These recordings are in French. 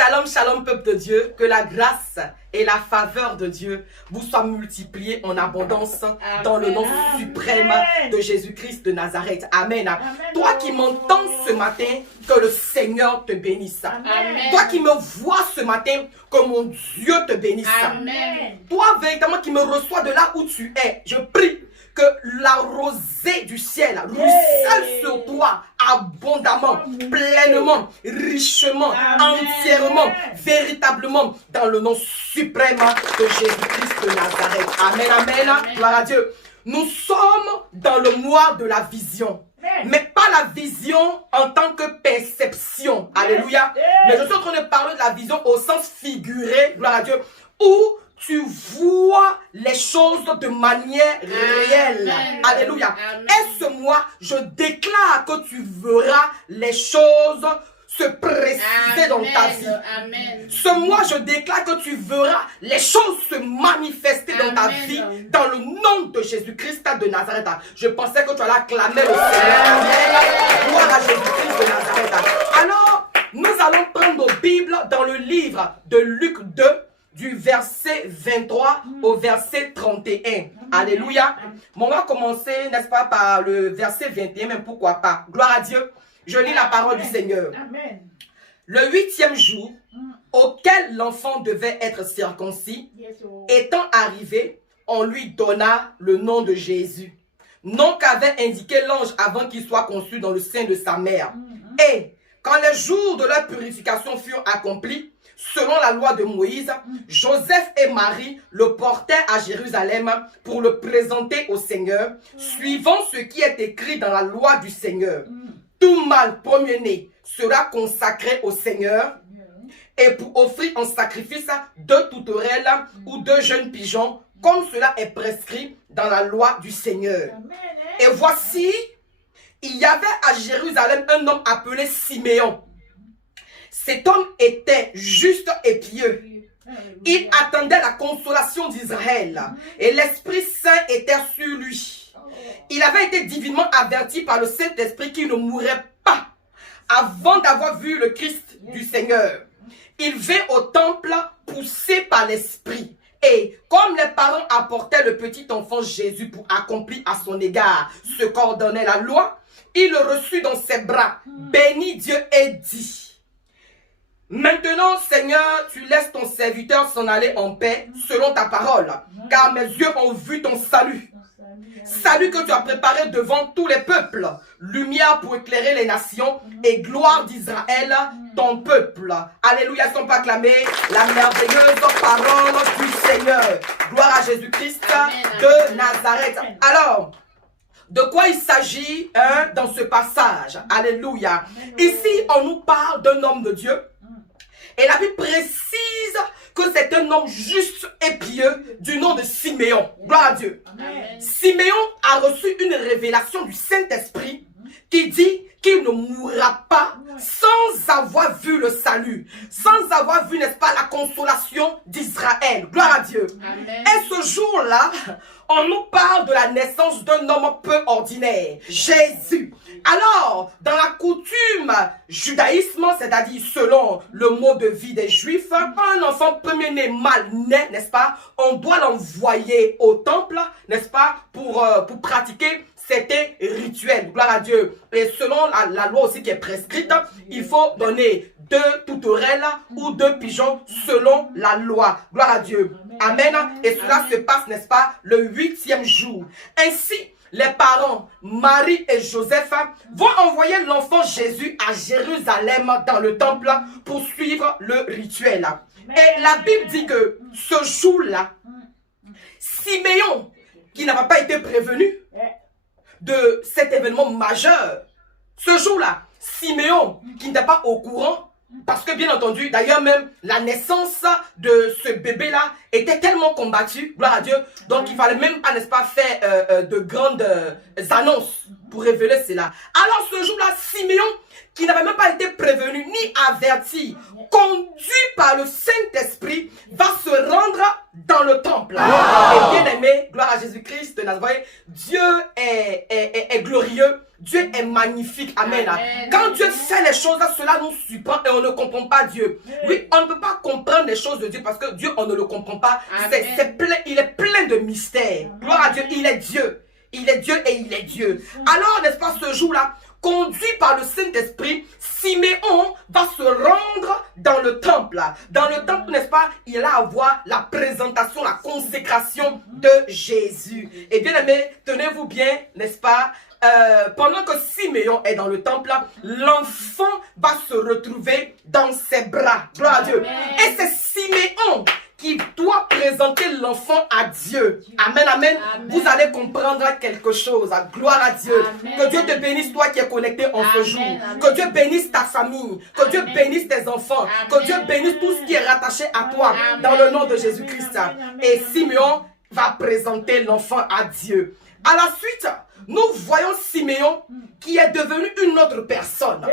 Shalom, shalom, peuple de Dieu. Que la grâce et la faveur de Dieu vous soient multipliées en abondance dans le nom suprême de Jésus-Christ de Nazareth. Amen. Toi qui m'entends ce matin, que le Seigneur te bénisse. Amen. Toi qui me vois ce matin, que mon Dieu te bénisse. Amen. Toi véritablement qui me reçois de là où tu es, je prie que la rosée du ciel ruisselle sur toi abondamment, pleinement, richement, entièrement, véritablement, dans le nom suprême de Jésus-Christ de Nazareth. Amen, amen. Gloire à Dieu. Nous sommes dans le mois de la vision. Mais pas la vision en tant que perception. Alléluia. Mais je suis en train de parler de la vision au sens figuré, gloire à Dieu, où tu vois les choses de manière réelle. Alléluia. Et ce mois, je déclare que tu verras les choses se préciser dans ta vie. Amen. Ce mois, je déclare que tu verras les choses se manifester dans ta vie dans le nom de Jésus-Christ de Nazareth. Je pensais que tu allais acclamer le Seigneur. Gloire à Jésus-Christ de Nazareth. Alors, nous allons prendre nos Bibles dans le livre de Luc 2, du verset 23 au verset 31. Alléluia. Bon, on va commencer, n'est-ce pas, par le verset 21, mais pourquoi pas. Gloire à Dieu. Je lis la parole du Seigneur. Amen. Le 8e jour, auquel l'enfant devait être circoncis, étant arrivé, on lui donna le nom de Jésus. Nom qu'avait indiqué l'ange avant qu'il soit conçu dans le sein de sa mère. Et quand les jours de leur purification furent accomplis, selon la loi de Moïse, Joseph et Marie le portèrent à Jérusalem pour le présenter au Seigneur, suivant ce qui est écrit dans la loi du Seigneur. Tout mâle premier-né sera consacré au Seigneur, et pour offrir en sacrifice 2 tourterelles ou 2 jeunes pigeons, comme cela est prescrit dans la loi du Seigneur. Et voici, il y avait à Jérusalem un homme appelé Siméon. Cet homme était juste et pieux. Il attendait la consolation d'Israël et l'Esprit Saint était sur lui. Il avait été divinement averti par le Saint-Esprit qu'il ne mourrait pas avant d'avoir vu le Christ du Seigneur. Il vint au temple poussé par l'Esprit. Et comme les parents apportaient le petit enfant Jésus pour accomplir à son égard ce qu'ordonnait la loi, il le reçut dans ses bras, bénit Dieu et dit: Maintenant, Seigneur, tu laisses ton serviteur s'en aller en paix selon ta parole, car mes yeux ont vu ton salut. Salut que tu as préparé devant tous les peuples, lumière pour éclairer les nations et gloire d'Israël, ton peuple. Alléluia, sont pas acclamés la merveilleuse parole du Seigneur. Gloire à Jésus-Christ de Nazareth. Alors, de quoi il s'agit dans ce passage? Alléluia. Ici, on nous parle d'un homme de Dieu. Et la Bible précise que c'est un homme juste et pieux du nom de Siméon. Gloire à Dieu. Amen. Siméon a reçu une révélation du Saint-Esprit qui dit qu'il ne mourra pas sans avoir vu le salut, sans avoir vu, n'est-ce pas, la consolation d'Israël. Gloire à Dieu. Amen. Et ce jour-là, on nous parle de la naissance d'un homme peu ordinaire, Jésus. Alors, dans la coutume judaïsme, c'est-à-dire selon le mode de vie des Juifs, quand un enfant premier-né mal naît, n'est-ce pas, on doit l'envoyer au temple, n'est-ce pas, pour pratiquer certains rituels. Gloire à Dieu. Et selon la loi aussi qui est prescrite, il faut donner 2 tourterelles ou 2 pigeons selon la loi. Gloire à Dieu. Amen. Et cela se passe, n'est-ce pas, le 8e jour. Ainsi, les parents, Marie et Joseph, vont envoyer l'enfant Jésus à Jérusalem dans le temple pour suivre le rituel. Et la Bible dit que ce jour-là, Siméon, qui n'avait pas été prévenu de cet événement majeur, ce jour-là, Siméon, qui n'était pas au courant, parce que bien entendu, d'ailleurs même, la naissance de ce bébé-là était tellement combattue, gloire à Dieu, donc il ne fallait même pas, n'est-ce pas, faire de grandes annonces pour révéler cela. Alors ce jour-là, Siméon, qui n'avait même pas été prévenu ni averti, conduit par le Saint-Esprit, va se rendre dans le temple. Et bien aimé, gloire à Jésus-Christ de Nazareth, Dieu est glorieux. Dieu est magnifique. Amen. Quand Dieu fait les choses, cela nous surprend et on ne comprend pas Dieu. Oui, on ne peut pas comprendre les choses de Dieu parce que Dieu, on ne le comprend pas. Il est plein de mystères. Gloire à Dieu, il est Dieu. Il est Dieu et il est Dieu. Alors, n'est-ce pas, ce jour-là, conduit par le Saint-Esprit, Siméon va se rendre dans le temple. Dans le temple, n'est-ce pas, il a à voir la présentation, la consécration de Jésus. Et bien aimé, tenez-vous bien, n'est-ce pas, pendant que Siméon est dans le temple, l'enfant va se retrouver dans ses bras. Gloire à Dieu. Et c'est Siméon qui doit présenter l'enfant à Dieu. Amen, amen, amen. Vous allez comprendre quelque chose. Gloire à Dieu. Amen. Que Dieu te bénisse, toi qui es connecté en ce jour. Amen. Que Dieu bénisse ta famille. Que Dieu bénisse tes enfants. Amen. Que Dieu bénisse tout ce qui est rattaché à toi. Amen. Dans le nom de Jésus-Christ. Et Siméon va présenter l'enfant à Dieu. À la suite, nous voyons Siméon qui est devenu une autre personne.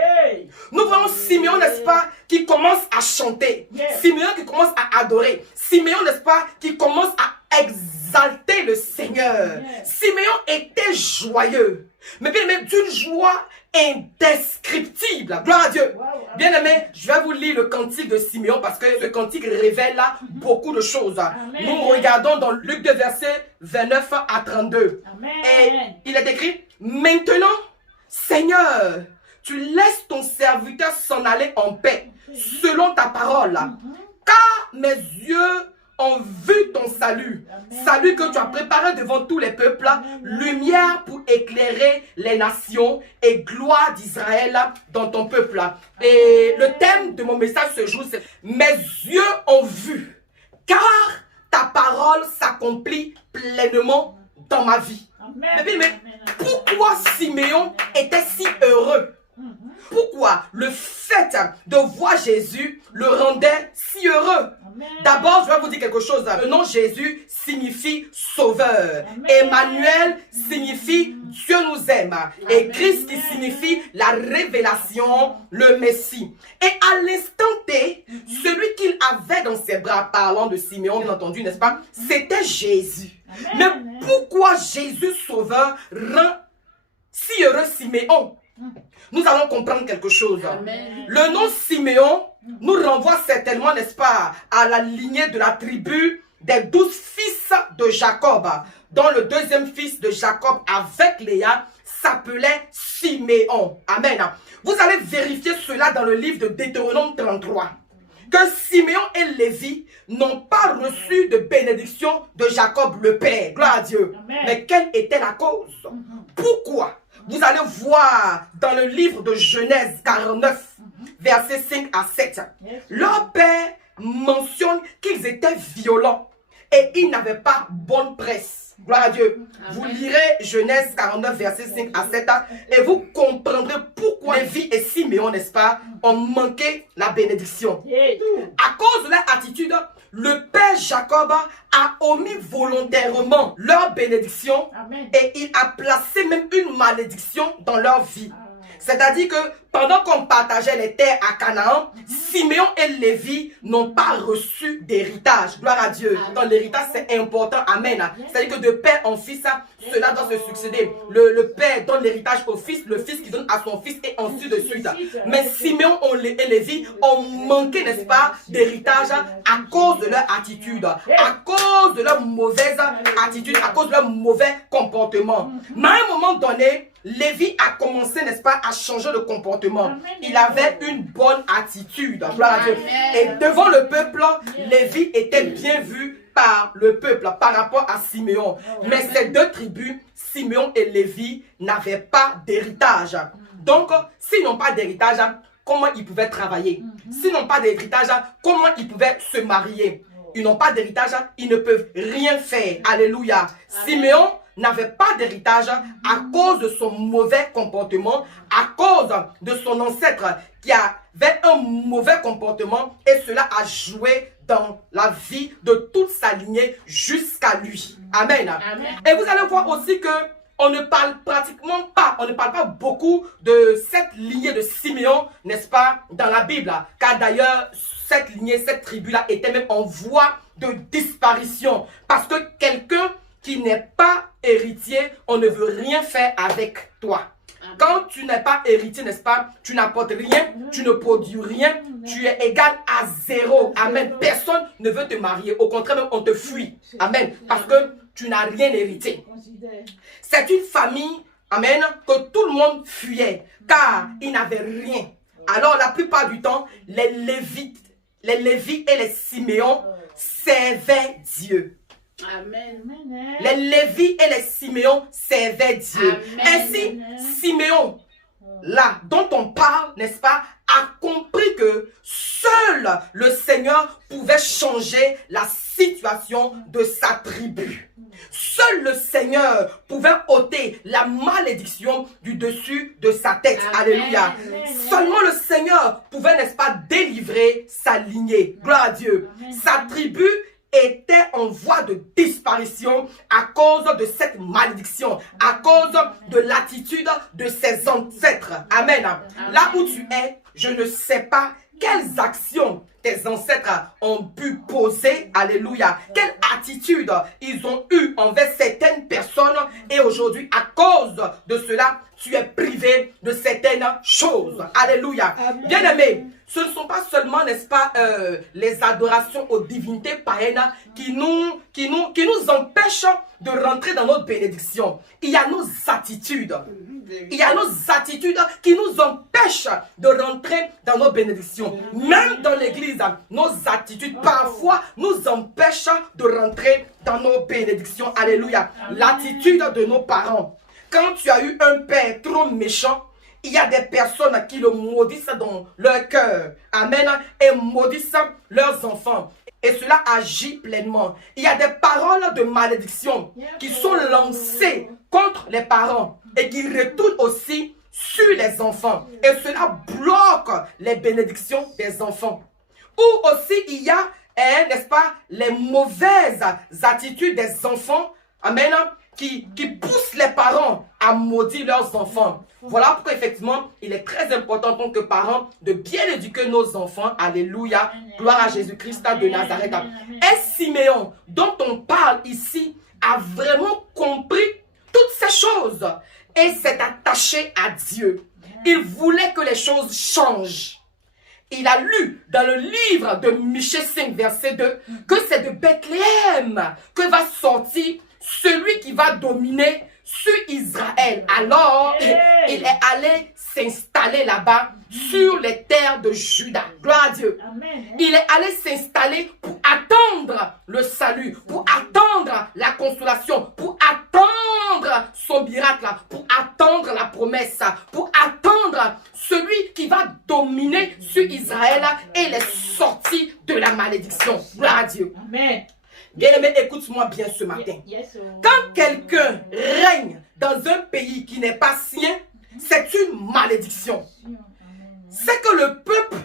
Nous voyons Siméon, n'est-ce pas, qui commence à chanter. Siméon qui commence à adorer. Siméon, n'est-ce pas, qui commence à exalter le Seigneur. Siméon était joyeux. Mais bien aimé, d'une joie indescriptible. Gloire à Dieu. Bien aimé, je vais vous lire le cantique de Siméon parce que ce cantique révèle là beaucoup de choses. Amen. Nous regardons dans Luc 2, verset 29 à 32. Amen. Et il est écrit, maintenant, Seigneur, tu laisses ton serviteur s'en aller en paix, selon ta parole. Car mes yeux ont vu ton salut. Amen. Salut que tu as préparé devant tous les peuples, lumière pour éclairer les nations et gloire d'Israël dans ton peuple. Et le thème de mon message ce jour, c'est mes yeux ont vu, car ta parole s'accomplit pleinement dans ma vie. Mais pourquoi Siméon était si heureux? Pourquoi le fait de voir Jésus le rendait si heureux? D'abord, je vais vous dire quelque chose. Le nom Jésus signifie sauveur. Amen. Emmanuel signifie Dieu nous aime. Amen. Et Christ qui signifie la révélation, le Messie. Et à l'instant T, celui qu'il avait dans ses bras, parlant de Siméon, bien entendu, n'est-ce pas? C'était Jésus. Amen. Mais pourquoi Jésus sauveur rend si heureux Siméon? Nous allons comprendre quelque chose. Amen. Le nom Siméon nous renvoie certainement, n'est-ce pas, à la lignée de la tribu des 12 fils de Jacob, dont le deuxième fils de Jacob avec Léa s'appelait Siméon. Amen. Vous allez vérifier cela dans le livre de Deutéronome 33. Que Siméon et Lévi n'ont pas reçu de bénédiction de Jacob le Père. Gloire à Dieu. Amen. Mais quelle était la cause? Pourquoi? Vous allez voir dans le livre de Genèse 49, versets 5 à 7. Leur père mentionne qu'ils étaient violents et ils n'avaient pas bonne presse. Gloire à Dieu. Amen. Vous lirez Genèse 49, versets 5 à 7 et vous comprendrez pourquoi Lévi et Siméon, n'est-ce pas, ont manqué la bénédiction. À cause de leur attitude, le père Jacob a omis volontairement leur bénédiction. Amen. Et il a placé même une malédiction dans leur vie. C'est-à-dire que pendant qu'on partageait les terres à Canaan, Siméon et Lévi n'ont pas reçu d'héritage. Gloire à Dieu. Dans l'héritage, c'est important. Amen. C'est-à-dire que de père en fils, cela doit se succéder. Le père donne l'héritage au fils, le fils qui donne à son fils et ainsi de suite. Mais Siméon et Lévi ont manqué, n'est-ce pas, d'héritage à cause de leur attitude, à cause de leur mauvaise attitude, à cause de leur mauvais comportement. Mais à un moment donné, Lévi a commencé, n'est-ce pas, à changer de comportement. Il avait une bonne attitude. Gloire à Dieu. Et devant le peuple, Lévi était bien vu par le peuple, par rapport à Siméon. Mais ces deux tribus, Siméon et Lévi, n'avaient pas d'héritage. Donc, s'ils n'ont pas d'héritage, comment ils pouvaient travailler? S'ils n'ont pas d'héritage, comment ils pouvaient se marier? Ils n'ont pas d'héritage, ils ne peuvent rien faire. Alléluia. Siméon n'avait pas d'héritage à cause de son mauvais comportement, à cause de son ancêtre qui avait un mauvais comportement et cela a joué dans la vie de toute sa lignée jusqu'à lui. Amen. Amen. Et vous allez voir aussi que on ne parle pratiquement pas, on ne parle pas beaucoup de cette lignée de Siméon, n'est-ce pas, dans la Bible. Car d'ailleurs, cette lignée, cette tribu-là était même en voie de disparition. Parce que quelqu'un qui n'est pas héritier, on ne veut rien faire avec toi. Quand tu n'es pas héritier, n'est-ce pas? Tu n'apportes rien, tu ne produis rien, tu es égal à zéro. Amen. Personne ne veut te marier. Au contraire, même on te fuit. Amen. Parce que tu n'as rien hérité. C'est une famille, amen, que tout le monde fuyait, car ils n'avaient rien. Alors la plupart du temps, les Lévites et les Siméons servaient Dieu. Amen. Les Lévites et les Siméons servaient Dieu. Amen. Ainsi, Siméon, là, dont on parle, n'est-ce pas, a compris que seul le Seigneur pouvait changer la situation de sa tribu. Seul le Seigneur pouvait ôter la malédiction du dessus de sa tête. Amen. Alléluia. Seulement le Seigneur pouvait, n'est-ce pas, délivrer sa lignée. Gloire à Dieu. Sa tribu était en voie de disparition à cause de cette malédiction, à cause de l'attitude de ses ancêtres. Amen. Là où tu es, je ne sais pas quelles actions tes ancêtres ont pu poser, alléluia, quelle attitude ils ont eu envers certaines personnes et aujourd'hui, à cause de cela, tu es privé de certaines choses. Alléluia. Bien-aimés, ce ne sont pas seulement, n'est-ce pas, les adorations aux divinités païennes qui nous empêchent de rentrer dans notre bénédiction. Il y a nos attitudes. Il y a nos attitudes qui nous empêchent de rentrer dans nos bénédictions. Même dans l'église, nos attitudes parfois nous empêchent de rentrer dans nos bénédictions. Alléluia. L'attitude de nos parents. Quand tu as eu un père trop méchant, il y a des personnes qui le maudissent dans leur cœur. Amen. Et maudissent leurs enfants. Et cela agit pleinement. Il y a des paroles de malédiction qui sont lancées contre les parents et qui retournent aussi sur les enfants. Et cela bloque les bénédictions des enfants. Ou aussi il y a, n'est-ce pas, les mauvaises attitudes des enfants. Amen. Qui poussent les parents à maudire leurs enfants. Voilà pourquoi effectivement, il est très important en tant que parents de bien éduquer nos enfants. Alléluia. Gloire à Jésus-Christ de Nazareth. Et Siméon, dont on parle ici, a vraiment compris toutes ces choses et s'est attaché à Dieu. Il voulait que les choses changent. Il a lu dans le livre de Michée 5, verset 2, que c'est de Bethléem que va sortir celui qui va dominer sur Israël. Alors, il est allé s'installer là-bas sur les terres de Juda. Gloire à Dieu. Il est allé s'installer pour attendre le salut, pour attendre la consolation, pour attendre son miracle, pour attendre la promesse, pour attendre celui qui va dominer sur Israël et les sortir de la malédiction. Gloire à Dieu. Amen. Bien-aimé, écoute-moi bien ce matin. Quand quelqu'un règne dans un pays qui n'est pas sien, c'est une malédiction. C'est que le peuple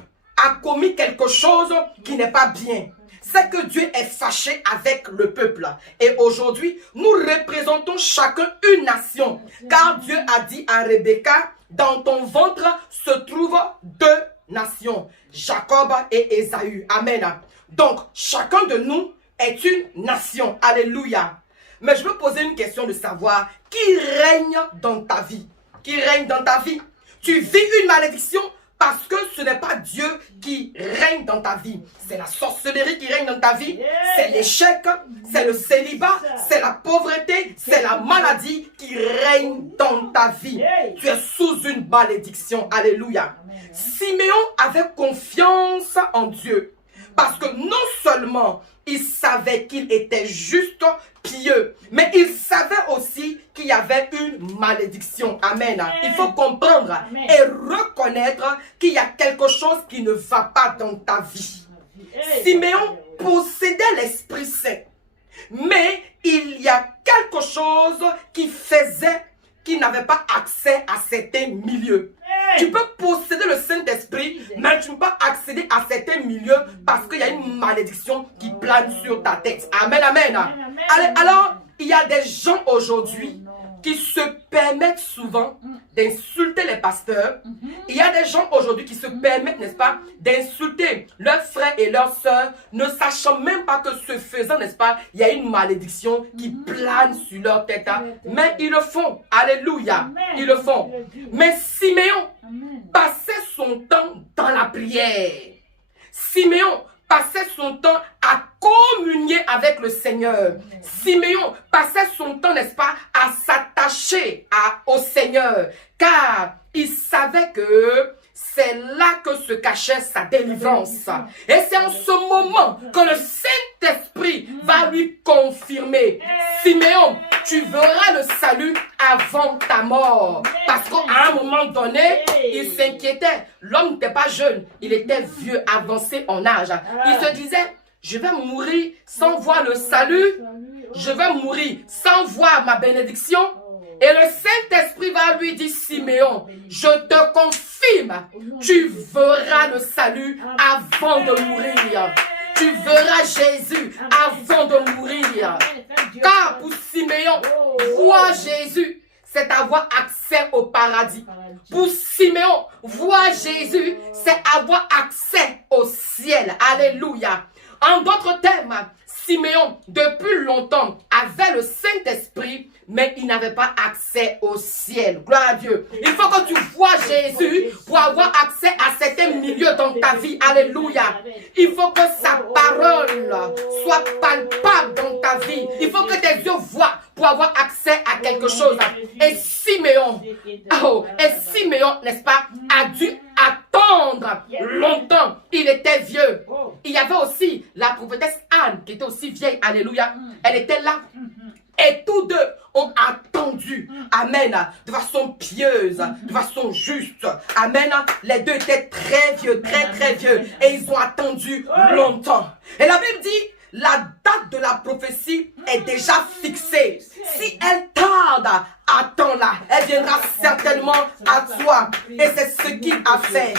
a commis quelque chose qui n'est pas bien. C'est que Dieu est fâché avec le peuple. Et aujourd'hui, nous représentons chacun une nation. Car Dieu a dit à Rebecca, dans ton ventre se trouvent deux nations, Jacob et Ésaü. Amen. Donc, chacun de nous est une nation. Alléluia. Mais je veux poser une question de savoir qui règne dans ta vie. Qui règne dans ta vie? Tu vis une malédiction parce que ce n'est pas Dieu qui règne dans ta vie. C'est la sorcellerie qui règne dans ta vie. C'est l'échec, c'est le célibat, c'est la pauvreté, c'est la maladie qui règne dans ta vie. Tu es sous une malédiction. Alléluia. Siméon avait confiance en Dieu. Parce que non seulement il savait qu'il était juste, pieux, mais il savait aussi qu'il y avait une malédiction. Amen. Il faut comprendre et reconnaître qu'il y a quelque chose qui ne va pas dans ta vie. Siméon possédait l'Esprit Saint, mais il y a quelque chose qui faisait qu'il n'avait pas accès à certains milieux. Tu peux posséder le Saint-Esprit, mais tu ne peux pas accéder à certains milieux parce qu'il y a une malédiction qui plane sur ta tête. Amen, amen. Alors, il y a des gens aujourd'hui qui se permettent souvent d'insulter les pasteurs. Il y a des gens aujourd'hui qui se permettent, n'est-ce pas, d'insulter leurs frères et leurs sœurs, ne sachant même pas que ce faisant, n'est-ce pas, il y a une malédiction qui plane sur leur tête. Mais ils le font. Alléluia. Ils le font. Mais Siméon passait son temps dans la prière. Siméon passait son temps à communier avec le Seigneur. Siméon passait son temps, n'est-ce pas, à s'attacher au Seigneur, car il savait que c'est là que se cachait sa délivrance. Et c'est en ce moment que le Saint-Esprit va lui confirmer: Siméon, tu verras le salut avant ta mort. Parce qu'à un moment donné, il s'inquiétait. L'homme n'était pas jeune, il était vieux, avancé en âge. Il se disait: je vais mourir sans voir le salut. Je vais mourir sans voir ma bénédiction. Et le Saint-Esprit va lui dire: Siméon, je te confirme, tu verras le salut avant de mourir. Tu verras Jésus avant de mourir. Car pour Siméon, voir Jésus, c'est avoir accès au paradis. Pour Siméon, voir Jésus, c'est avoir accès au ciel. Alléluia. En d'autres termes, Siméon, depuis longtemps, avait le Saint-Esprit, mais il n'avait pas accès au ciel. Gloire à Dieu. Il faut que tu vois Jésus pour avoir accès à certains milieux dans ta vie. Alléluia. Il faut que sa parole soit palpable dans ta vie. Il faut que tes yeux voient pour avoir accès à quelque chose. Et Siméon, n'est-ce pas, a dû attendre longtemps. Il était vieux. Il y avait aussi la prophétesse Anne qui était aussi vieille. Alléluia. Elle était là. Et tous deux ont attendu, amen, de façon pieuse, de façon juste, amen. Les deux étaient très vieux, très vieux, et ils ont attendu longtemps. Et la Bible dit, la date de la prophétie est déjà fixée. Si elle tarde, attends-la, elle viendra certainement à toi. Et c'est ce qu'il a fait.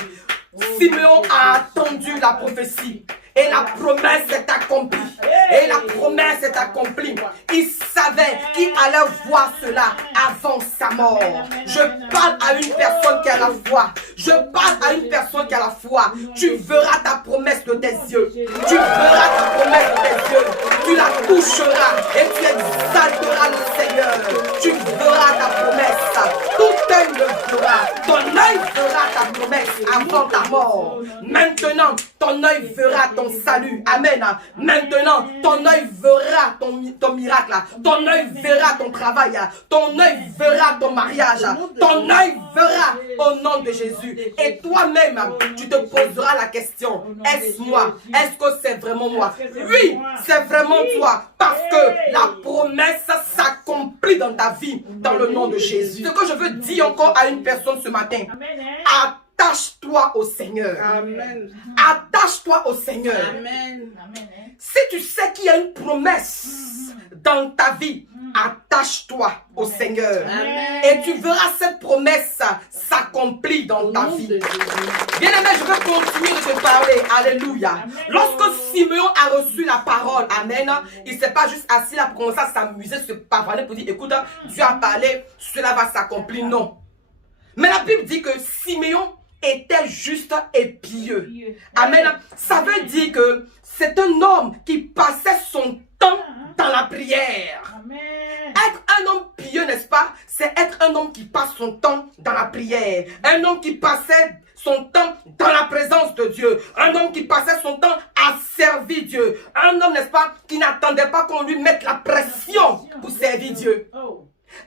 Siméon a attendu la prophétie. Et la promesse est accomplie. Et la promesse est accomplie. Il savait qu'il allait voir cela avant sa mort. Je parle à une personne qui a la foi. Je parle à une personne qui a la foi. Tu verras ta promesse de tes yeux. Tu verras ta promesse de tes yeux. Tu la toucheras et tu exalteras le Seigneur. Tu verras ta promesse. Tout œil le verra. Ton œil verra ta promesse avant ta mort. Maintenant, ton œil verra ton salut. Amen. Maintenant, ton œil verra ton miracle. Ton œil verra ton travail. Ton œil verra ton mariage. Ton œil verra au nom de Jésus. Et toi-même, tu te poseras la question: est-ce moi? Est-ce que c'est vraiment moi? Oui, c'est vraiment toi. Parce que la promesse s'accomplit dans ta vie, dans le nom de Jésus. Ce que je veux dire encore à une personne ce matin: attache-toi au Seigneur. Amen. Attache-toi au Seigneur. Amen. Si tu sais qu'il y a une promesse dans ta vie, attache-toi au Seigneur. Amen. Et tu verras cette promesse s'accomplir dans ta vie. Bien-aimé, je veux continuer de te parler. Alléluia. Amen. Lorsque Siméon a reçu la parole, amen, il ne s'est pas juste assis là pour commencer à s'amuser, se pavaner pour dire: écoute, Dieu a parlé, cela va s'accomplir. Non. Mais la Bible dit que Siméon était juste et pieux. Amen. Ça veut dire que c'est un homme qui passait son temps dans la prière. Amen. Être un homme pieux, n'est-ce pas? C'est être un homme qui passe son temps dans la prière. Un homme qui passait son temps dans la présence de Dieu. Un homme qui passait son temps à servir Dieu. Un homme, n'est-ce pas, qui n'attendait pas qu'on lui mette la pression pour servir Dieu.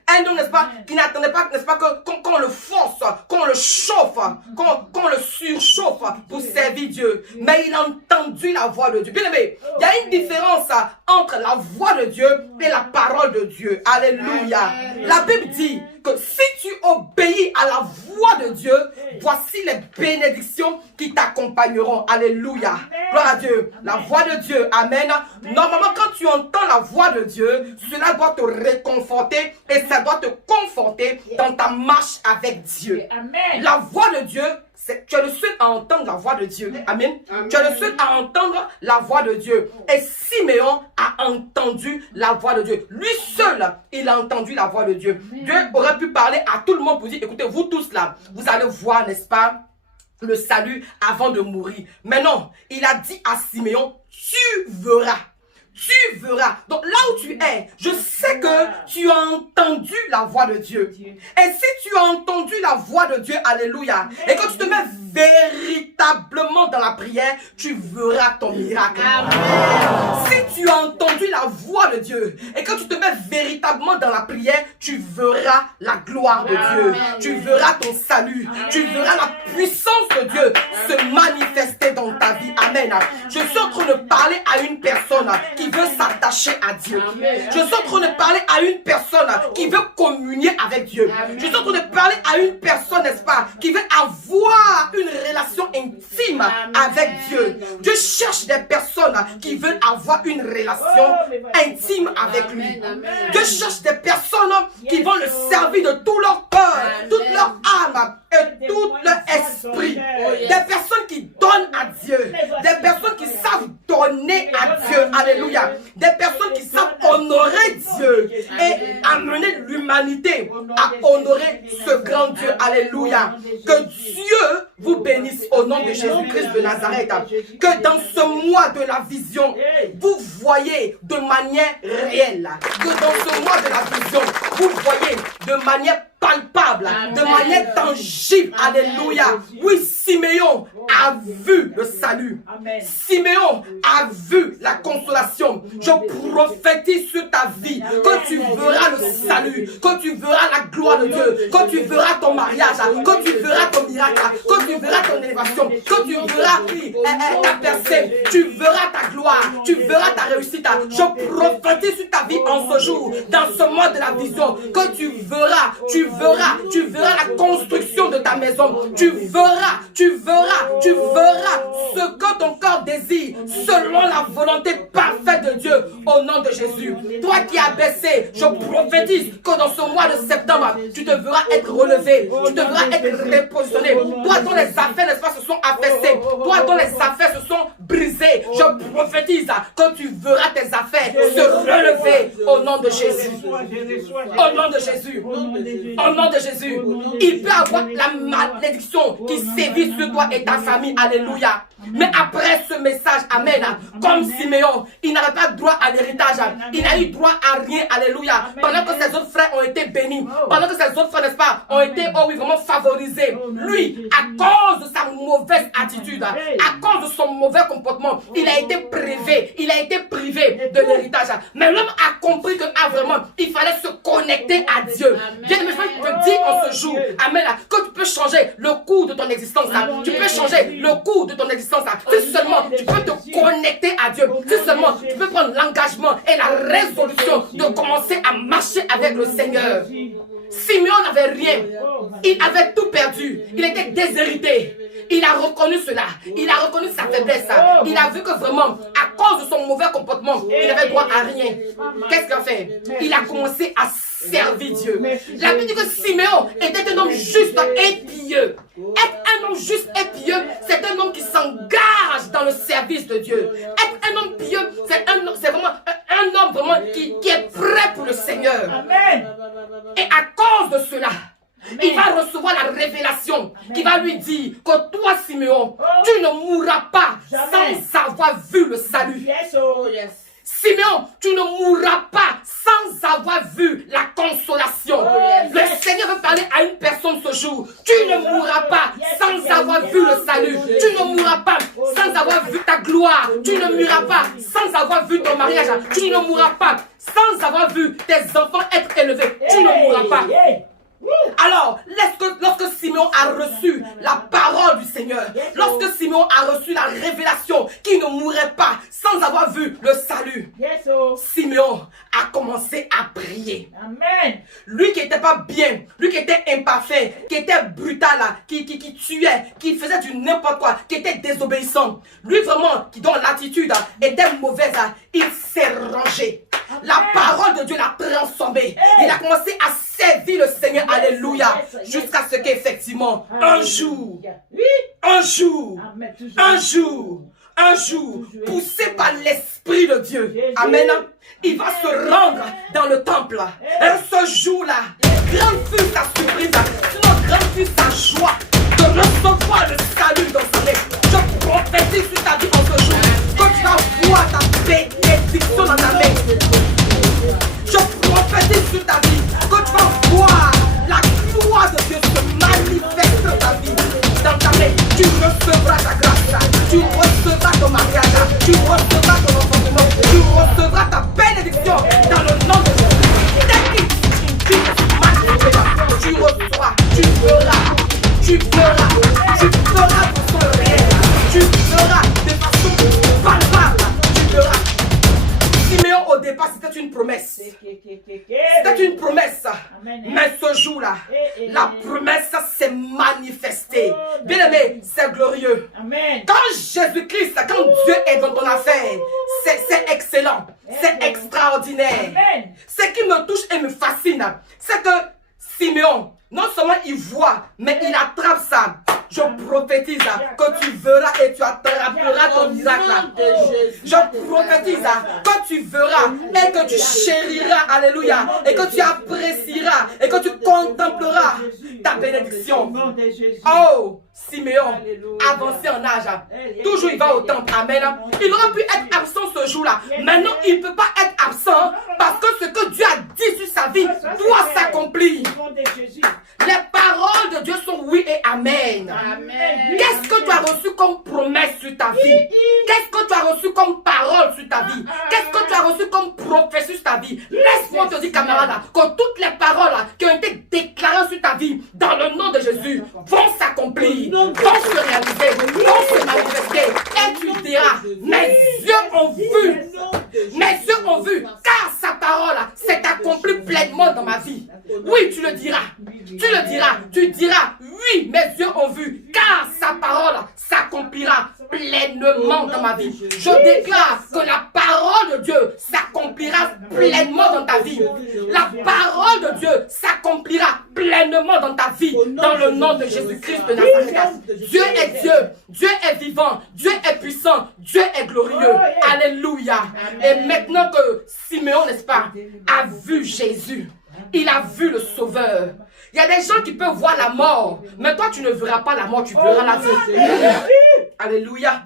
Un homme, n'est-ce pas, qui n'attendait pas, n'est-ce pas, qu'on le force, qu'on le chauffe, qu'on le surchauffe pour servir Dieu. Mais il a entendu la voix de Dieu. Bien aimé, il y a une différence entre la voix de Dieu et la parole de Dieu. Alléluia. La Bible dit que si tu obéis à la voix de Dieu, voici les bénédictions qui t'accompagneront. Alléluia. Gloire à Dieu. La voix de Dieu. Amen. Normalement, quand tu entends la voix de Dieu, cela doit te réconforter et ça doit te conforter dans ta marche avec Dieu. Amen. La voix de Dieu, tu es le seul à entendre la voix de Dieu. Amen. Amen. Tu es le seul à entendre la voix de Dieu. Et Siméon a entendu la voix de Dieu. Lui seul, il a entendu la voix de Dieu. Amen. Dieu aurait pu parler à tout le monde pour dire, écoutez, vous tous là, vous allez voir, n'est-ce pas, le salut avant de mourir. Mais non, il a dit à Siméon, tu verras. Tu verras. Donc là où tu es, je sais que tu as entendu la voix de Dieu. Et si tu as entendu la voix de Dieu, alléluia, et que tu te mets véritablement dans la prière, tu verras ton miracle. Si tu as entendu la voix de Dieu et que tu te mets véritablement dans la prière, tu verras la gloire de Dieu. Tu verras ton salut. Tu verras la puissance de Dieu se manifester dans ta vie. Amen. Je suis en train de parler à une personne qui veut s'attacher à Dieu. Je suis en train de parler à une personne qui veut communier avec Dieu. Je suis en train de parler à une personne, n'est-ce pas, qui veut avoir une relation intime avec Dieu. Dieu cherche des personnes qui veulent avoir une relation intime avec lui. Dieu cherche des personnes qui vont le servir de tout leur cœur, toute leur âme et tout leur esprit. Des personnes qui donnent à Dieu. Des personnes qui savent donner à Dieu. Alléluia. Des personnes qui savent honorer Dieu et amener l'humanité à honorer ce grand Dieu. Alléluia. Que Dieu vous bénisse au nom de Jésus-Christ de Nazareth. Que dans ce mois de la vision, vous voyez de manière réelle. Que dans ce mois de la vision, vous voyez de manière palpable, de manière tangible. Alléluia. Oui, Siméon a vu le salut. Siméon a vu la consolation. Je prophétise sur ta vie que tu verras le salut, que tu verras la gloire de Dieu, que tu verras ton mariage, que tu verras ton miracle, que tu verras ton élévation, que tu verras ta percée, tu verras ta gloire, tu verras ta réussite. Je prophétise sur ta vie en ce jour, dans ce mois de la vision, que tu verras la construction de ta maison. Tu verras ce que ton corps désire selon la volonté parfaite de Dieu au nom de Jésus. Toi qui as baissé, je prophétise que dans ce mois de septembre, tu devras être relevé, tu devras être repositionné. Toi dont les affaires, n'est-ce pas, se sont affaissées, toi dont les affaires se sont brisées, je prophétise que tu verras tes affaires se relever au nom de Jésus. Au nom de Jésus. Au nom de Jésus. Il peut avoir la malédiction qui sévit sur toi et ta famille. Alléluia. Mais après ce message, amen, comme Siméon, il n'avait pas droit à l'héritage. Il n'a eu droit à rien. Alléluia. Pendant que ses autres frères ont été bénis. Pendant que ses autres frères, n'est-ce pas, ont été, oh oui, vraiment favorisés. Lui, à cause de sa mauvaise attitude, à cause de son mauvais comportement, il a été privé. Il a été privé de l'héritage. Mais l'homme a compris que, vraiment, il fallait se connecter à Dieu. Bien aimé, je te dis en ce jour, amen, que tu peux changer le cours de ton existence. Tu peux changer le cours de ton existence. Si seulement tu peux te connecter à Dieu, si seulement tu peux prendre l'engagement et la résolution de commencer à marcher avec le Seigneur. Siméon n'avait rien, il avait tout perdu, il était déshérité. Il a reconnu cela, il a reconnu sa faiblesse, il a vu que vraiment, à cause de son mauvais comportement, il n'avait droit à rien. Qu'est-ce qu'il a fait? Il a commencé à servir Dieu. La Bible dit que Siméon était un homme juste et pieux. Être un homme juste et pieux, c'est un homme qui s'engage dans le service de Dieu. Être un homme pieux, c'est vraiment un homme vraiment qui est prêt pour le Seigneur. Amen. Et à cause de cela, il va recevoir la révélation qui va lui dire que toi, Siméon, tu ne mourras pas sans avoir vu le salut. Siméon, tu ne mourras pas sans avoir vu la consolation. Le Seigneur veut parler à une personne ce jour. Tu ne mourras pas sans avoir vu le salut. Tu ne mourras pas sans avoir vu ta gloire. Tu ne mourras pas sans avoir vu ton mariage. Tu ne mourras pas sans avoir vu tes enfants être élevés. Tu ne mourras pas. Alors, lorsque Siméon a reçu la parole du Seigneur. Lorsque Simeon a reçu la révélation qu'il ne mourrait pas sans avoir vu le salut, Simeon a commencé à prier. Amen. Lui qui n'était pas bien, lui qui était imparfait, qui était brutal, qui tuait, qui faisait du n'importe quoi, qui était désobéissant, lui vraiment qui dont l'attitude était mauvaise, il s'est rangé. La parole de Dieu l'a transformé. Il a commencé à servir le Seigneur, alléluia, jusqu'à ce qu'effectivement, un jour, poussé par l'Esprit de Dieu, amen, il va se rendre dans le temple. Et ce jour-là, grande fut sa surprise, sinon grande fut sa joie de recevoir le salut dans sa main. Je prophétise sur ta vie en ce jour, quand tu vas voir ta bénédiction dans ta main. Je prophétise sur ta vie, quand tu vas voir la gloire de Dieu se manifester dans ta vie. Dans ta main, tu recevras ta grâce, tu recevras ton mariage, tu recevras ton enfantement, tu recevras ta bénédiction dans le nom de Jésus. Dès qu'il manifeste, tu recevras, tu feras de son réel, tu feras de façon palpable, tu feras. Simeon au départ c'était une promesse. C'était une promesse. Mais ce jour-là, la promesse s'est manifestée. Bien aimé, c'est glorieux. Quand Jésus-Christ, quand Dieu est dans ton affaire, c'est excellent. C'est extraordinaire. Ce qui me touche et me fascine, c'est que Simeon, non seulement il voit, mais il attrape ça. Je prophétise que tu verras et tu attraperas ton miracle. Je prophétise que tu verras et que tu chériras, alléluia, et que tu apprécieras et que tu contempleras ta bénédiction. Oh, Simeon, avancé en âge, toujours il va au temple, amen. Il aurait pu être absent ce jour-là. Maintenant, il ne peut pas être absent parce que ce que Dieu a dit sur sa vie doit s'accomplir. Les paroles de Dieu sont oui et amen. Qu'est-ce que tu as reçu comme promesse sur ta vie? Qu'est-ce que tu as reçu comme parole sur ta vie? Qu'est-ce que tu as reçu comme prophétie sur ta vie? Laisse-moi te dire, camarade, que toutes les paroles qui ont été déclarées sur ta vie dans le nom de Jésus vont s'accomplir, vont se réaliser, vont se manifester. Et tu diras, mes yeux ont vu, car sa parole s'est accomplie pleinement dans ma vie. Oui, tu le diras. Tu diras, oui, mes yeux ont vu, car sa parole s'accomplira pleinement dans ma vie. Je déclare que la parole de Dieu s'accomplira pleinement dans ta vie. La parole de Dieu s'accomplira pleinement dans ta vie, dans le nom de Jésus-Christ de Nazareth. Dieu est Dieu, Dieu est vivant, Dieu est puissant, Dieu est glorieux. Alléluia. Et maintenant que Simeon, n'est-ce pas, a vu Jésus, il a vu le Sauveur. Il y a des gens qui peuvent voir la mort, mais toi tu ne verras pas la mort, tu verras la vie. Alléluia.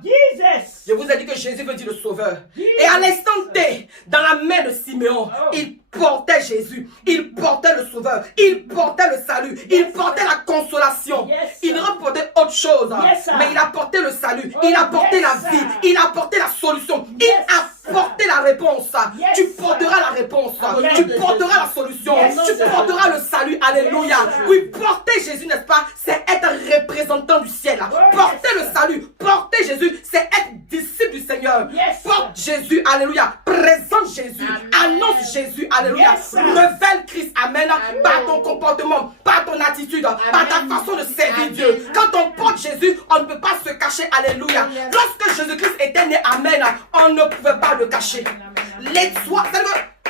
Je vous ai dit que Jésus veut dire le Sauveur. Et à l'instant T, dans la main de Simeon, il portait Jésus, il portait le Sauveur, il portait le salut, il portait la consolation. Il ne portait autre chose, mais il a porté le salut, il a porté la vie, il a porté la solution, il a porté la réponse. Tu porteras la réponse, tu porteras la solution, tu porteras le salut. Alléluia. Oui, porter Jésus, n'est-ce pas, c'est être représentant du ciel. Porter le salut, porter Jésus, c'est être disciple du Seigneur. Porte Jésus, alléluia. Présente Jésus, annonce Jésus, alléluia. Révèle Christ, amen, par ton comportement, par ton attitude, par ta façon de servir Dieu. Quand on porte Jésus, on ne peut pas se cacher, alléluia. Lorsque Jésus-Christ était né, amen, on ne pouvait pas le cacher.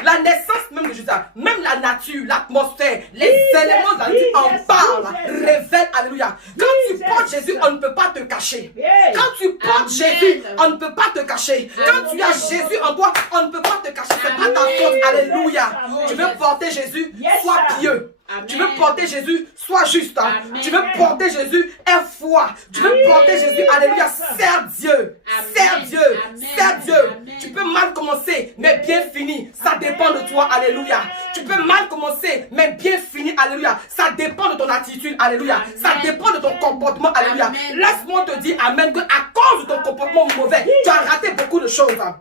La naissance même de Jésus, même la nature, l'atmosphère, les éléments de la vie en parlent, révèlent, alléluia. Quand tu portes Jésus, on ne peut pas te cacher. Quand tu portes Jésus, on ne peut pas te cacher. Quand tu as Jésus en toi, on ne peut pas te cacher. C'est pas ta faute, alléluia. Tu veux porter Jésus, sois pieux. Amen. Tu veux porter Jésus, sois juste. Amen. Tu veux porter Jésus, aie foi. Tu veux porter Jésus, alléluia, sers Dieu. Sers Dieu. Sers Dieu. Amen. Tu peux mal commencer, mais bien finir. Ça dépend de toi, alléluia. Tu peux mal commencer, mais bien finir, alléluia. Ça dépend de ton attitude, alléluia. Amen. Ça dépend de ton comportement, alléluia. Laisse-moi te dire, amen, que à cause de ton comportement mauvais, tu as raté beaucoup de choses. À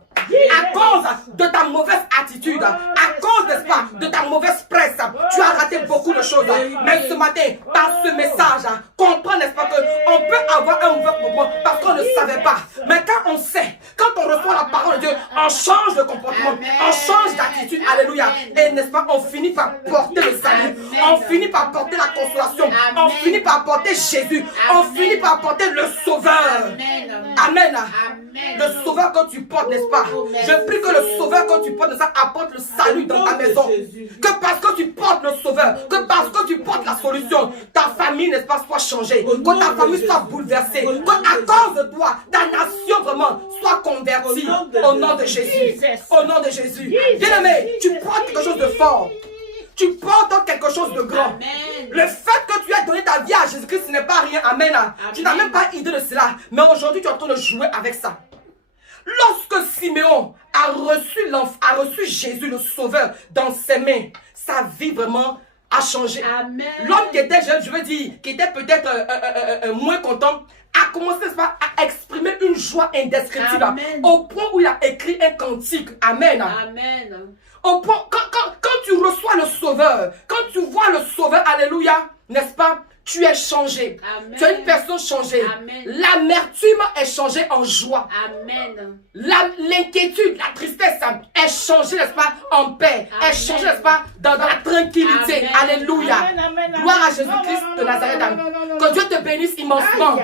cause de ta mauvaise attitude, à cause, n'est-ce pas, de ta mauvaise presse, tu as raté beaucoup de choses. Mais ce matin, par ce message, comprends, n'est-ce pas, On peut avoir un mauvais comportement parce qu'on ne savait pas. Mais quand on sait, quand on reçoit la parole de Dieu, on change de comportement, on change d'attitude. Alléluia. Et n'est-ce pas, on finit par porter le salut. On finit par porter la consolation. On finit par porter Jésus. On finit par porter le Sauveur. Amen. Le Sauveur que tu portes, n'est-ce pas? Je prie que le Sauveur que tu portes, ça apporte le salut dans ta maison. Que parce que tu portes le Sauveur, que parce que tu portes la solution, ta famille, n'est-ce pas, soit changée. Que ta famille soit bouleversée. Que à cause de toi, ta nation vraiment soit convertie. Au nom de Jésus. Au nom de Jésus. Bien-aimé, tu portes quelque chose de fort. Tu portes quelque chose de grand. Amen. Le fait que tu aies donné ta vie à Jésus-Christ, ce n'est pas rien. Amen. Tu n'as même pas idée de cela. Mais aujourd'hui, tu es en train de jouer avec ça. Lorsque Siméon a reçu Jésus, le Sauveur, dans ses mains, sa vie vraiment a changé. L'homme qui était, je veux dire, qui était peut-être moins content, a commencé à exprimer une joie indescriptible. Amen. Au point où il a écrit un cantique. Amen. Amen. Au point, quand tu reçois le Sauveur, quand tu vois le Sauveur, alléluia, n'est-ce pas? Tu es changé. Amen. Tu es une personne changée. L'amertume est changée en joie. Amen. L'inquiétude, la tristesse est changée, n'est-ce pas, en paix. Amen. Est changée, n'est-ce pas, dans la tranquillité. Amen. Alléluia. Amen. Gloire à Jésus-Christ de Nazareth. Que Dieu te bénisse immensement.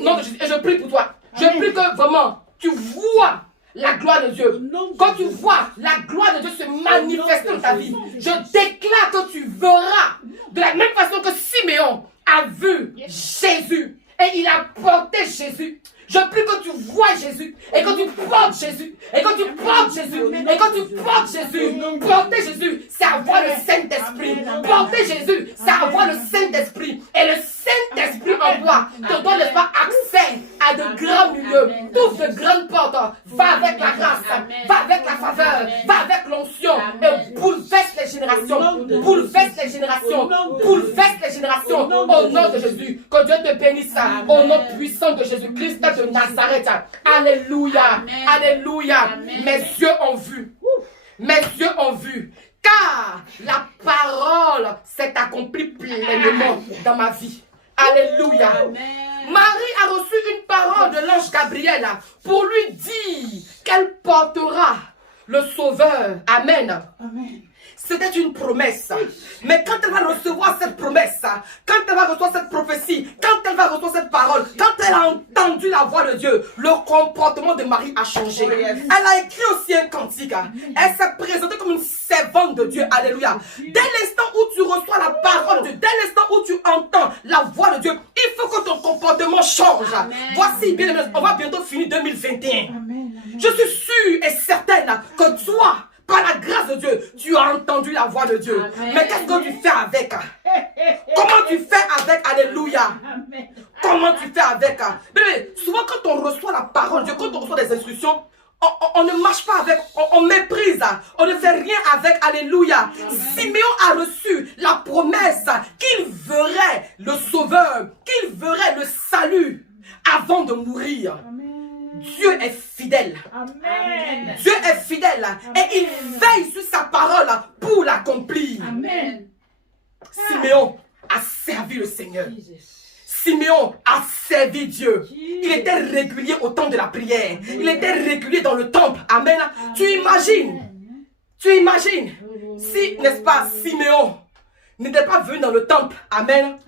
Non, et je prie pour toi. Je prie que vraiment, tu vois la gloire de Dieu. Quand tu vois la gloire de Dieu se manifester dans ta vie, je déclare que tu verras de la même façon que Siméon a vu Jésus et il a porté Jésus. Je prie que tu vois Jésus et que tu portes Jésus et que tu portes Jésus et que tu portes Jésus. Porter Jésus, c'est avoir le Saint-Esprit. Porter Jésus, c'est avoir le Saint-Esprit. Et le Saint-Esprit en toi te donne, n'est-ce pas, accès à de grands milieux. T'ouvre de grandes portes. Va avec la grâce, va avec la faveur, va avec l'onction et bouleverse les générations. Bouleverse les générations. Bouleverse les générations. Au nom de Jésus. Que Dieu te bénisse. Au nom puissant de Jésus-Christ de Nazareth. Alléluia. Amen. Alléluia. Amen. Mes yeux ont vu. Mes yeux ont vu. Car la parole s'est accomplie pleinement dans ma vie. Alléluia. Amen. Marie a reçu une parole de l'ange Gabriel pour lui dire qu'elle portera le Sauveur. Amen. Amen. C'était une promesse. Mais quand elle va recevoir cette promesse, quand elle va recevoir cette prophétie, quand elle va recevoir cette parole, quand elle a entendu la voix de Dieu, le comportement de Marie a changé. Elle a écrit aussi un cantique. Elle s'est présentée comme une servante de Dieu. Alléluia. Dès l'instant où tu reçois la parole de Dieu, dès l'instant où tu entends la voix de Dieu, il faut que ton comportement change. Amen. Voici, bien aimé, on va bientôt finir 2021. Amen. Je suis sûre et certaine que toi, par la grâce de Dieu, tu as entendu la voix de Dieu. Amen. Mais qu'est-ce que tu fais avec? Comment tu fais avec? Alléluia. Amen. Comment tu fais avec? Mais souvent quand on reçoit la parole de Dieu, quand on reçoit des instructions, on ne marche pas avec, on méprise, on ne fait rien avec. Alléluia. Siméon a reçu la promesse qu'il verrait le Sauveur, qu'il verrait le salut avant de mourir. Amen. Dieu est fidèle. Amen. Dieu est fidèle. Amen. Et il veille sur sa parole pour l'accomplir. Amen. Siméon a servi le Seigneur. Siméon a servi Dieu. Il était régulier au temps de la prière. Il était régulier dans le temple. Amen. Tu imagines si, n'est-ce pas, Siméon n'était pas venu dans le temple. Amen.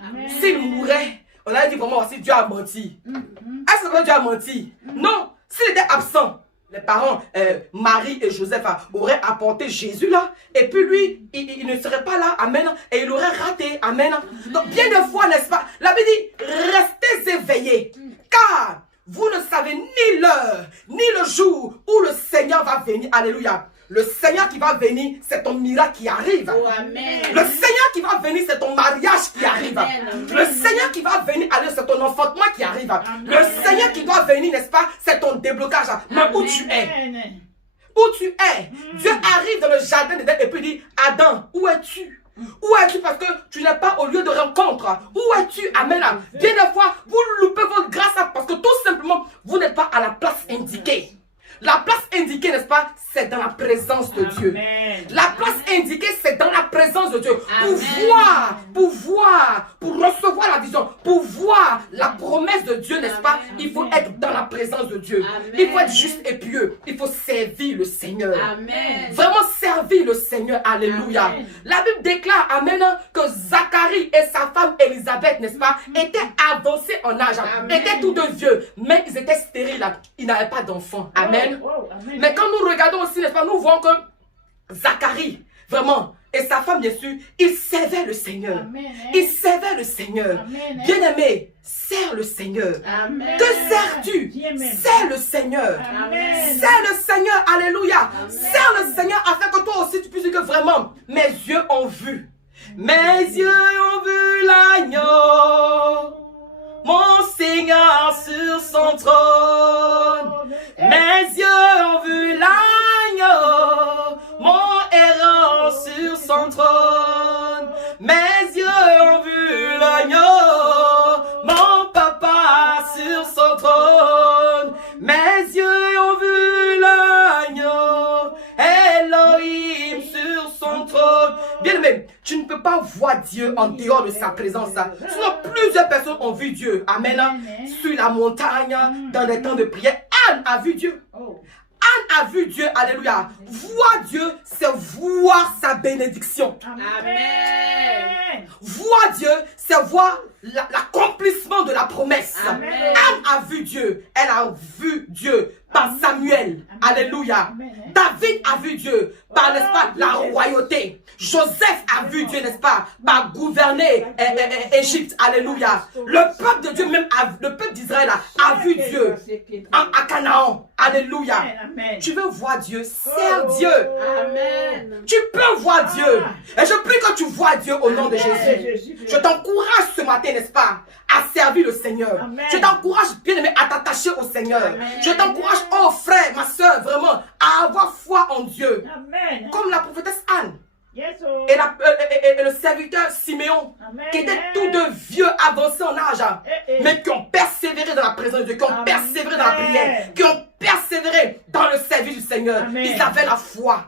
S'il mourait, on a dit vraiment si Dieu a menti. Est-ce que Dieu a menti? Non. S'il était absent, les parents, Marie et Joseph, auraient apporté Jésus là. Et puis lui, il ne serait pas là. Amen. Et il aurait raté. Amen. Donc bien de fois, n'est-ce pas? La Bible dit, restez éveillés. Car vous ne savez ni l'heure, ni le jour où le Seigneur va venir. Alléluia. Le Seigneur qui va venir, c'est ton miracle qui arrive. Oh, amen. Le Seigneur qui va venir, c'est ton mariage qui arrive. Amen. Le Seigneur qui va venir, c'est ton enfantement qui arrive. Amen. Le Seigneur qui doit venir, n'est-ce pas, c'est ton déblocage. Mais où tu es? Où tu es? Dieu arrive dans le jardin d'Éden et puis dit, Adam, où es-tu? Où es-tu? Parce que tu n'es pas au lieu de rencontre. Où es-tu? Amen. Bien des fois, vous loupez votre grâce parce que tout simplement, vous n'êtes pas à la place indiquée. La place indiquée, n'est-ce pas, c'est dans la présence de Dieu. La place indiquée, c'est dans la présence de Dieu. Pour voir, pour recevoir la vision, pour voir la la promesse de Dieu, n'est-ce pas? Il faut être dans la présence de Dieu. Amen. Il faut être juste et pieux. Il faut servir le Seigneur. Amen. Vraiment servir le Seigneur. Alléluia. Amen. La Bible déclare, amen, que Zacharie et sa femme Élisabeth, n'est-ce pas, étaient avancés en âge, Amen. étaient tous deux vieux, mais ils étaient stériles. Ils n'avaient pas d'enfants. Amen. Amen. Mais quand nous regardons aussi, n'est-ce pas, nous voyons que Zacharie, vraiment, et sa femme, bien sûr, ils servaient le Seigneur. Amen. Ils servaient le Seigneur. Amen. Bien-aimé, sers le Seigneur. Amen. Que sers-tu? Amen. Sers le Seigneur. Amen. Sers le Seigneur. Alléluia. Amen. Sers le Seigneur afin que toi aussi tu puisses dire que vraiment, mes yeux ont vu. Mes yeux ont vu l'agneau. Mon Seigneur sur son trône. Mes yeux ont vu l'agneau. Mon errant sur son trône. Mes yeux ont vu l'agneau. Mon papa sur son trône. Mes yeux ont vu l'agneau. Elohim sur son trône. Bien aimé, tu ne peux pas voir Dieu en dehors de sa présence. Sinon, plusieurs personnes ont vu Dieu. Amen. Sur la montagne, dans les temps de prière. Anne a vu Dieu. Oh. Anne a vu Dieu. Alléluia. Voir Dieu, c'est voir sa bénédiction. Amen. Voir Dieu, c'est voir l'accomplissement de la promesse. Amen. Anne a vu Dieu. Elle a vu Dieu par Samuel. Alléluia. Amen. David a vu Dieu par, n'est-ce pas, la royauté. Joseph a vu Dieu, n'est-ce pas, par gouverner Égypte. Alléluia. Le peuple de Dieu, même le peuple d'Israël a vu Dieu à Canaan. Alléluia. Amen. Tu veux voir Dieu, sers Dieu. Amen. Tu peux voir Dieu. Et je prie que tu vois Dieu au nom de Jésus. Je t'encourage ce matin, n'est-ce pas, à servir le Seigneur. Amen. Je t'encourage, bien aimé, à t'attacher au Seigneur. Amen. Je t'encourage, oh frère, ma soeur, vraiment, à avoir foi en Dieu. Amen. Comme la prophétesse Anne Yes, oh. et le serviteur Siméon, Amen. qui étaient tous deux vieux avancés en âge, mais qui ont persévéré dans la présence de Dieu, qui ont Amen. persévéré dans la prière, qui ont persévéré dans le service du Seigneur. Amen. Ils avaient la foi.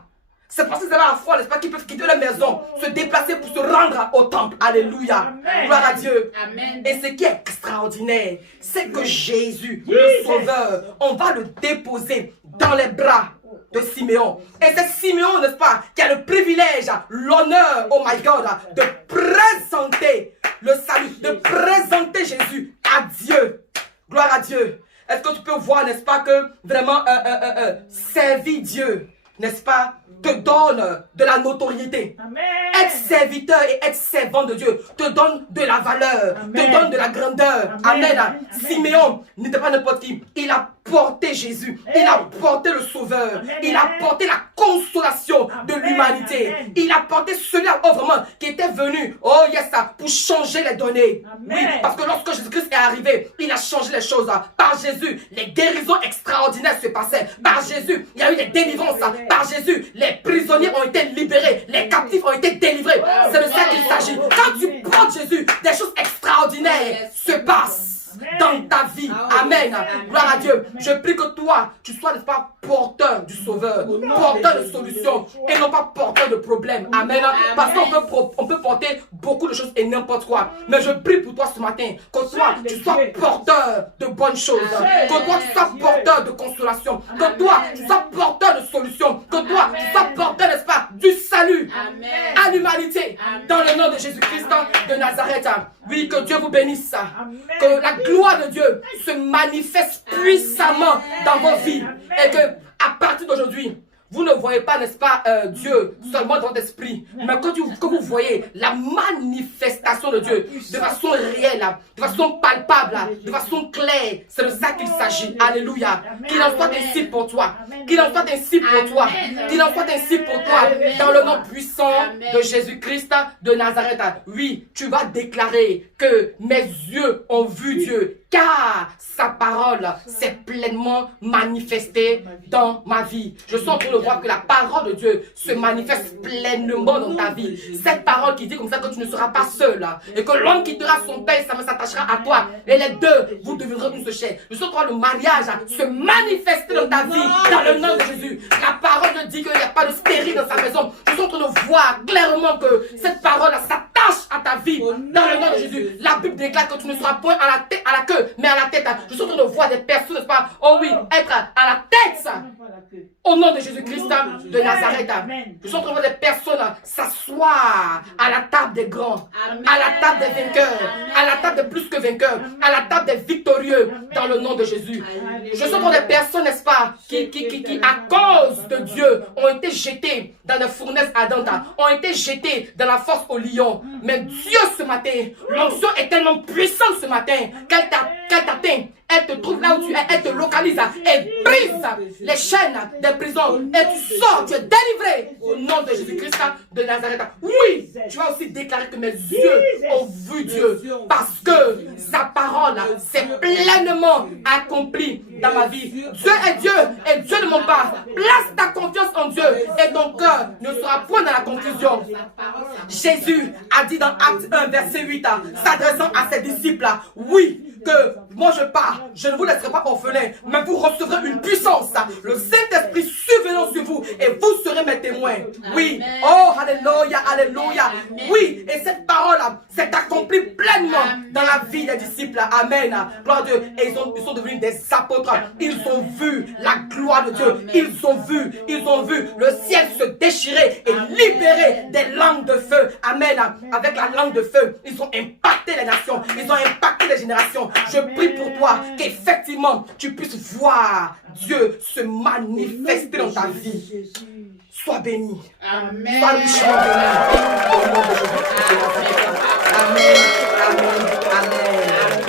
C'est parce qu'ils avaient la foi, n'est-ce pas, qu'ils peuvent quitter leur maison, se déplacer pour se rendre au temple. Alléluia. Amen. Gloire à Dieu. Amen. Et ce qui est extraordinaire, c'est que Jésus, le Sauveur, on va le déposer dans les bras de Siméon. Et c'est Siméon, n'est-ce pas, qui a le privilège, l'honneur, oh my God, de présenter le salut, de présenter Jésus à Dieu. Gloire à Dieu. Est-ce que tu peux voir, n'est-ce pas, que vraiment servir Dieu, n'est-ce pas, te donne de la notoriété. Amen. Être serviteur et être servant de Dieu te donne de la valeur, Amen. te donne de la grandeur. Amen. Amen. Amen. Siméon n'était pas n'importe qui. Il a porté Jésus. Il a porté le Sauveur. Amen. Il a porté la consolation de Amen. l'humanité. Amen. Il a porté celui-là, oh vraiment, qui était venu, oh yes, pour changer les données. Amen. Oui, parce que lorsque Jésus-Christ est arrivé, il a changé les choses. Par Jésus, les guérisons extraordinaires se passaient. Par Jésus, il y a eu des délivrances. Par Jésus, les prisonniers ont été libérés. Les captifs ont été délivrés. C'est de ça qu'il s'agit. Quand tu portes Jésus, des choses extraordinaires se passent dans ta vie. Amen. Gloire à Dieu. Je prie que toi, tu sois, n'est-ce pas, porteur du Sauveur, porteur de solutions et non pas porteur de problèmes. Amen. Parce qu'on peut porter beaucoup de choses et n'importe quoi. Mais je prie pour toi ce matin que toi, tu sois porteur de bonnes choses. Que toi, tu sois porteur de consolation. Que toi, tu sois porteur de solutions. Que toi, tu sois porteur, n'est-ce pas, du salut à l'humanité. Dans le nom de Jésus-Christ de Nazareth. Oui, que Dieu vous bénisse. Que la gloire de Dieu se manifeste puissamment dans vos vies. Et que à partir d'aujourd'hui, vous ne voyez pas, n'est-ce pas, Dieu seulement dans votre esprit, mais que vous voyez la manifestation de Dieu de façon réelle, de façon palpable, de façon claire. C'est de ça qu'il s'agit. Alléluia. Qu'il en soit ainsi pour toi. Qu'il en soit ainsi pour toi. Qu'il en soit ainsi pour toi. Dans le nom puissant de Jésus-Christ de Nazareth. Oui, tu vas déclarer que mes yeux ont vu Dieu, car sa parole s'est pleinement manifestée dans ma vie. Je suis en train de voir que la parole de Dieu se manifeste pleinement dans ta vie. Cette parole qui dit comme ça que tu ne seras pas seul et que l'homme quittera son père, ça s'attachera à toi et les deux, vous deviendrez une seule chair. Je suis en train de voir le mariage se manifester dans ta vie dans le nom de Jésus. La parole dit qu'il n'y a pas de stérile dans sa maison. Je suis en train de voir clairement que cette parole s'attache s'attache à ta vie dans le nom de Jésus. La Bible déclare que tu ne seras point à la queue, mais à la tête. Je suis en train de voir des personnes, n'est-ce pas? Oh oui, être à la tête. Au nom de Jésus-Christ de Nazareth. Je suis en train de voir des personnes s'asseoir à la table des grands, à la table des vainqueurs, à la table des plus que vainqueurs, à la table des victorieux dans le nom de Jésus. Je suis en train de voir des personnes, n'est-ce pas, qui à cause de Dieu ont été jetées dans les fournaises ardentes, ont été jetées dans la force au lion. Mais Dieu ce matin, l'onction est tellement puissante ce matin qu'elle t'atteint. Elle te trouve là où tu es, elle te localise, elle brise les chaînes des prisons et tu sors, tu es délivré au nom de Jésus-Christ de Nazareth. Oui, tu vas aussi déclarer que mes yeux ont vu Dieu parce que sa parole s'est pleinement accomplie dans ma vie. Dieu est Dieu et Dieu ne ment pas. Place ta confiance en Dieu et ton cœur ne sera point dans la confusion. Jésus a dit dans Acte 1, verset 8, s'adressant à ses disciples, oui, que moi je pars, je ne vous laisserai pas orphelin, mais vous recevrez une puissance. Le Saint-Esprit survenant sur vous et vous serez mes témoins. Oui, oh, alléluia, alléluia. Oui, et cette parole s'est accomplie pleinement dans la vie des disciples. Amen. Gloire à Dieu. Et ils sont devenus des apôtres. Ils ont vu la gloire de Dieu. Ils ont vu le ciel se déchirer et libérer des langues de feu. Amen. Avec la langue de feu, ils ont impacté les nations. Ils ont impacté les générations. Je prie pour toi qu'effectivement tu puisses voir Dieu se manifester dans ta vie. Sois béni. Amen. Sois richement béni. Au nom de Jésus. Amen. Amen. Amen.